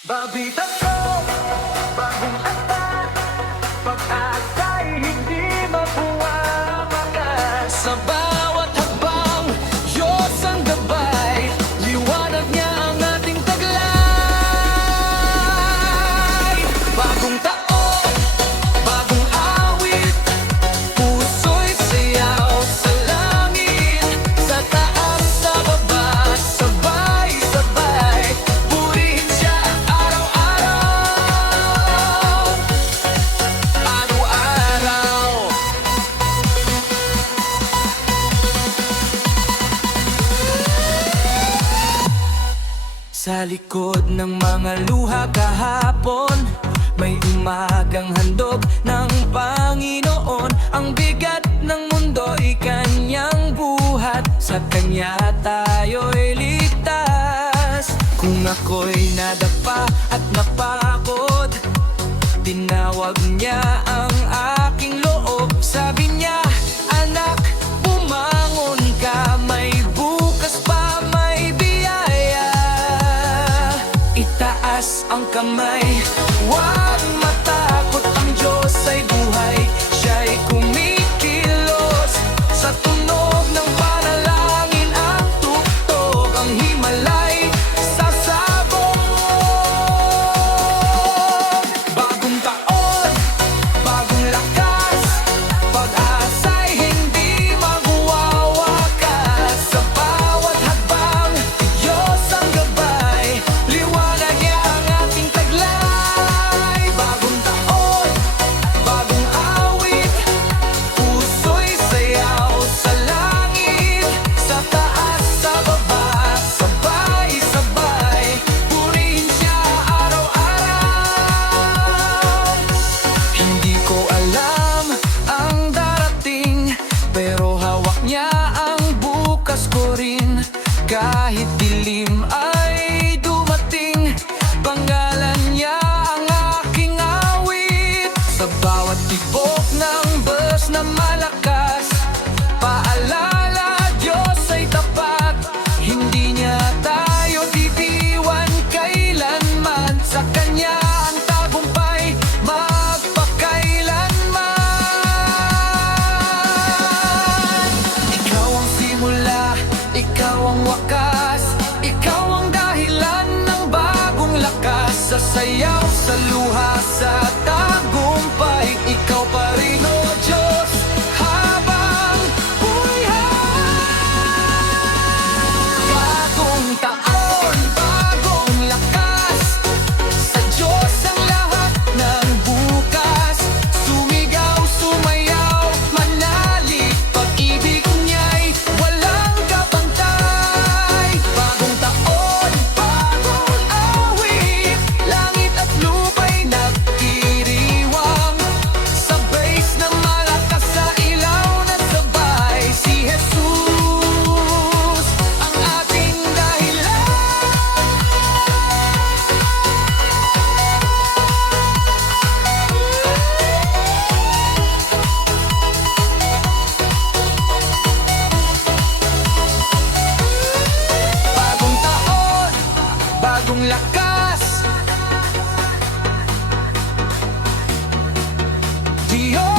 Babita ko, bagong akta, pag-asa'y hindi mapuwawakas. Sa bawat hakbang, Diyos ang gabay, liwanag niya ang ating taglay. Bagong taon, bagong awit, puso'y sayaw sa langit, sa taas, sa baba, sabay-sabay, purihin siya araw-araw, araw-araw. Sa likod ng mga luha kahapon, may umagang handog ng Panginoon. Ang bigat ng mundo'y kanyang buhat, sa kanya tayo'y ligtas. Kung ako'y nadapa at napagod, tinawag niya ang aking loob. Sabi niya, anak, bumangon ka, may bukas pa, may biyaya. Itaas ang kamay, huwag matakot, ang Diyos ay buhay. Siya'y kumikilos sa tunog ng panalangin, ang tugtog, ang himalay sasabog. Bagong taon, bagong lakas, pag-asa'y hindi magwawakas. Sa bawat hakbang, Diyos ang gabay, liwanag niya ang ating taglay. Bagong taon, bagong awit, puso'y sayaw sa langit, sa taas, sa baba, sabay-sabay, purihin siya araw-araw. Hindi ko alam ang darating, pero hawak niya ang bukas ko rin. Kahit dilim ay dumating, panggalan niya ang aking awit. Sa bawat tibok ng bus na malakas, paalala, Diyos ay tapat. Hindi niya tayo titiwan kailanman, sa kanya ang tagumpay magpakailanman. Ikaw ang simula, ikaw ang wakas, ikaw ang dahilan ng bagong lakas. Sa sayaw, sa luha, sa tagumpay, ikaw pa rin, o Diyos, habang buhay. Bagong taon, bagong lakas, sa Diyos ang lahat ng bukas. Sumigaw, sumayaw, manalig, pag-ibig niya'y walang kapantay. Bagong taon, bagong awit, langit at lupa'y nagdiriwang. Sa base na malakas, sa ilaw na sabay, si Jesus ang ating dahilan. Bagong taon, bagong lakas, Diyos